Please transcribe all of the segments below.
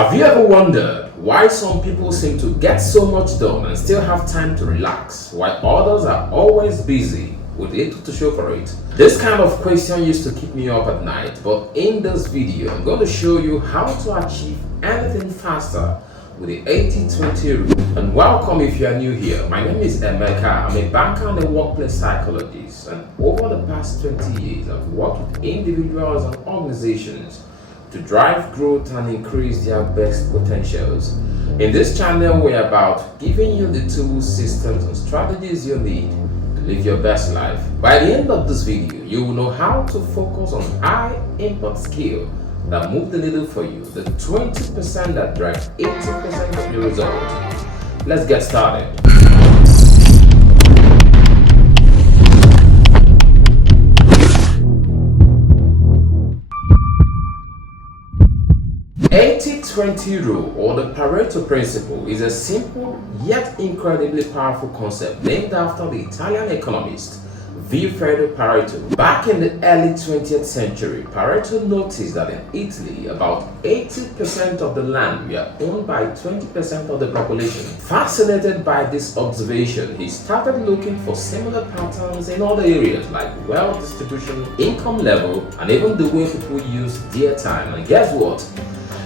Have you ever wondered why some people seem to get so much done and still have time to relax, while others are always busy with little to show for it? This kind of question used to keep me up at night, but in this video, I'm going to show you how to achieve anything faster with the 80-20 rule. And welcome if you are new here. My name is Emeka. I'm a banker and a workplace psychologist, and over the past 20 years, I've worked with individuals and organizations to drive growth and increase their best potentials. In this channel, we're about giving you the tools, systems, and strategies you need to live your best life. By the end of this video, you will know how to focus on high impact skill that move the needle for you, the 20% that drive 80% of your results. Let's get started. 80-20 rule, or the Pareto Principle, is a simple yet incredibly powerful concept named after the Italian economist Pareto. Back in the early 20th century, Pareto noticed that in Italy, about 80% of the land were owned by 20% of the population. Fascinated by this observation, he started looking for similar patterns in other areas like wealth distribution, income level, and even the way people use their time. And guess what?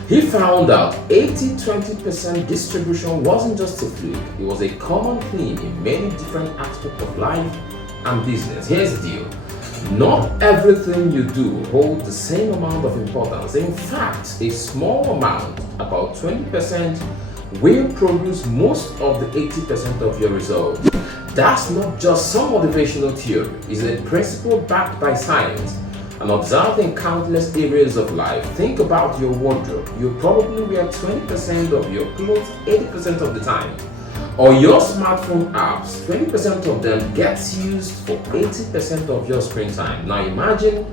He found out 80-20% distribution wasn't just a fluke, it was a common theme in many different aspects of life and business. Here's the deal. Not everything you do holds the same amount of importance. In fact, a small amount, about 20%, will produce most of the 80% of your results. That's not just some motivational theory, it's a principle backed by science and observed in countless areas of life. Think about your wardrobe. You probably wear 20% of your clothes 80% of the time. Or your smartphone apps, 20% of them gets used for 80% of your screen time. Now imagine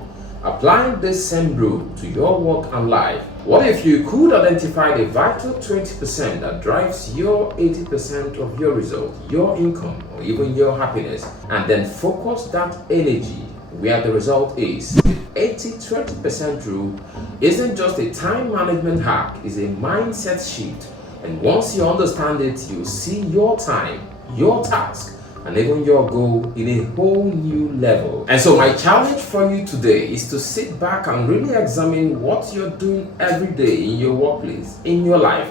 applying this same rule to your work and life. What if you could identify the vital 20% that drives your 80% of your result, your income, or even your happiness, and then focus that energy where the result is? The 80-20% rule isn't just a time management hack, it's a mindset shift. And once you understand it, you see your time, your task, and even your goal in a whole new level. And so my challenge for you today is to sit back and really examine what you're doing every day in your workplace, in your life.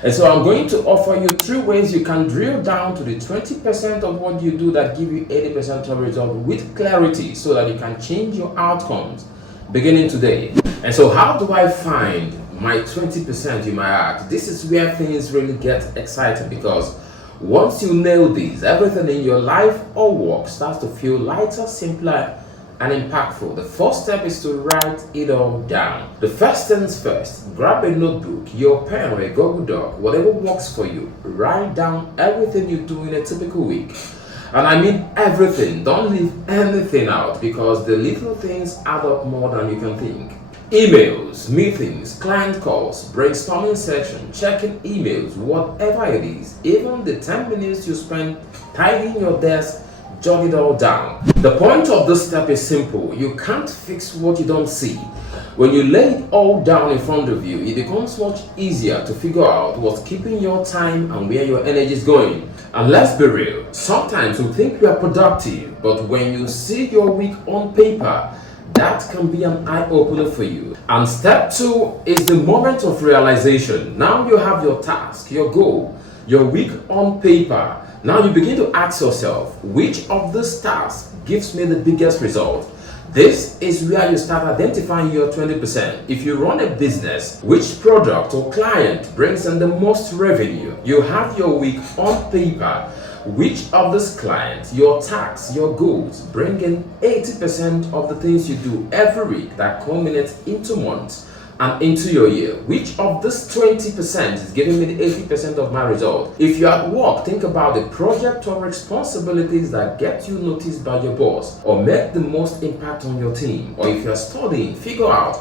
And so I'm going to offer you 3 ways you can drill down to the 20% of what you do that give you 80% of result with clarity so that you can change your outcomes beginning today. And so how do I find my 20%, you might ask? This is where things really get exciting, because once you nail these, everything in your life or work starts to feel lighter, simpler, and impactful. The first step is to write it all down. The first things first, grab a notebook, your pen, or a Google Doc, whatever works for you. Write down everything you do in a typical week. And I mean everything. Don't leave anything out, because the little things add up more than you can think. Emails, meetings, client calls, brainstorming session, checking emails, whatever it is, even the 10 minutes you spend tidying your desk, jot it all down. The point of this step is simple. You can't fix what you don't see. When you lay it all down in front of you, it becomes much easier to figure out what's keeping your time and where your energy is going. And let's be real, sometimes we think we are productive, but when you see your week on paper, that can be an eye-opener for you. And step 2 is the moment of realization. Now you have your task, your goal, your week on paper. Now you begin to ask yourself, which of these tasks gives me the biggest result? This is where you start identifying your 20%. If you run a business, which product or client brings in the most revenue? You have your week on paper. Which of these clients, your tasks, your goals bring in 80% of the things you do every week that culminates into months and into your year? Which of this 20% is giving me the 80% of my result? If you're at work, think about the project or responsibilities that get you noticed by your boss or make the most impact on your team. Or if you're studying, figure out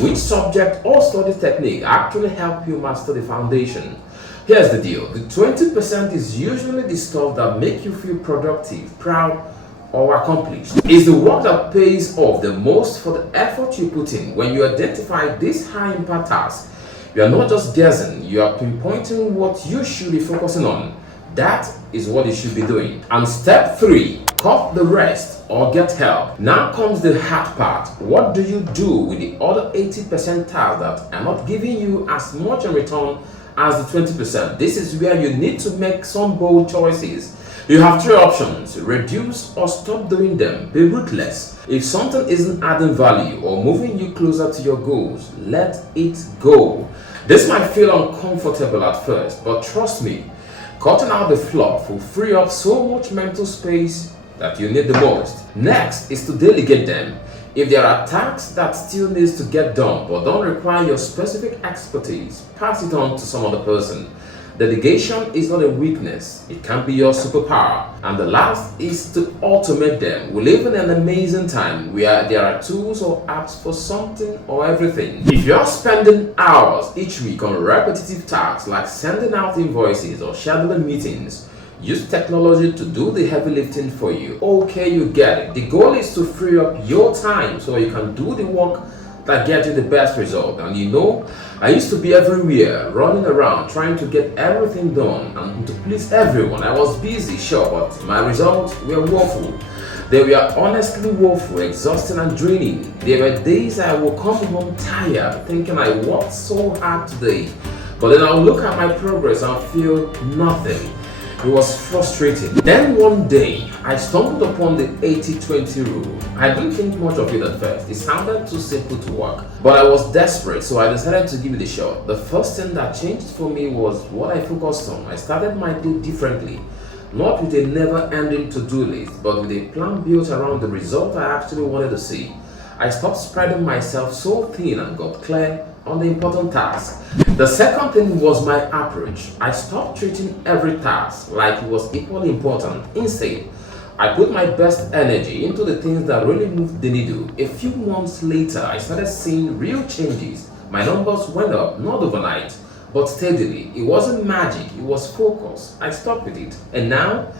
which subject or study technique actually help you master the foundation. Here's the deal. The 20% is usually the stuff that make you feel productive, proud, or accomplished. It's the work that pays off the most for the effort you put in. When you identify this high impact task, You are not just guessing, you are pinpointing what you should be focusing on. That is what you should be doing. And step 3, cut the rest or get help. Now comes the hard part. What do you do with the other 80% tasks that are not giving you as much in return as the 20%? This is where you need to make some bold choices. You have 3 options: reduce or stop doing them. Be ruthless. If something isn't adding value or moving you closer to your goals, let it go. This might feel uncomfortable at first, but trust me, cutting out the fluff will free up so much mental space that you need the most. Next is to delegate them. If there are tasks that still needs to get done but don't require your specific expertise, pass it on to some other person. Delegation is not a weakness, it can be your superpower. And the last is to automate them. We live in an amazing time where there are tools or apps for something or everything. If you're spending hours each week on repetitive tasks like sending out invoices or scheduling meetings, use technology to do the heavy lifting for you. Okay, you get it. The goal is to free up your time so you can do the work that gets you the best result. And you know, I used to be everywhere, running around, trying to get everything done and to please everyone. I was busy, sure, but my results were woeful. They were honestly woeful, exhausting and draining. There were days I would come home tired, thinking I worked so hard today. But then I would look at my progress and feel nothing. It was frustrating. Then one day, I stumbled upon the 80-20 rule. I didn't think much of it at first. It sounded too simple to work. But I was desperate, so I decided to give it a shot. The first thing that changed for me was what I focused on. I started my day differently. Not with a never-ending to-do list, but with a plan built around the result I actually wanted to see. I stopped spreading myself so thin and got clear on the important task. The second thing was my approach. I stopped treating every task like it was equally important. Instead, I put my best energy into the things that really moved the needle. A few months later, I started seeing real changes. My numbers went up, not overnight, but steadily. It wasn't magic, it was focus. I stuck with it. And now,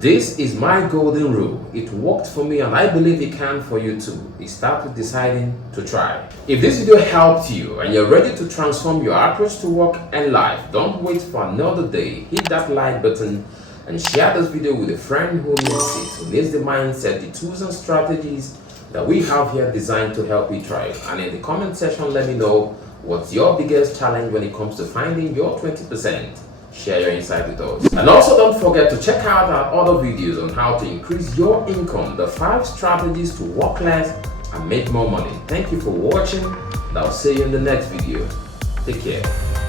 this is my golden rule. It worked for me and I believe it can for you too. It starts with deciding to try. If this video helped you and you're ready to transform your approach to work and life, don't wait for another day. Hit that like button and share this video with a friend who needs it, who needs the mindset, the tools and strategies that we have here designed to help you thrive. And in the comment section, let me know what's your biggest challenge when it comes to finding your 20%. Share your insight with us. And also don't forget to check out our other videos on how to increase your income, the 5 strategies to work less and make more money. Thank you for watching and I'll see you in the next video. Take care.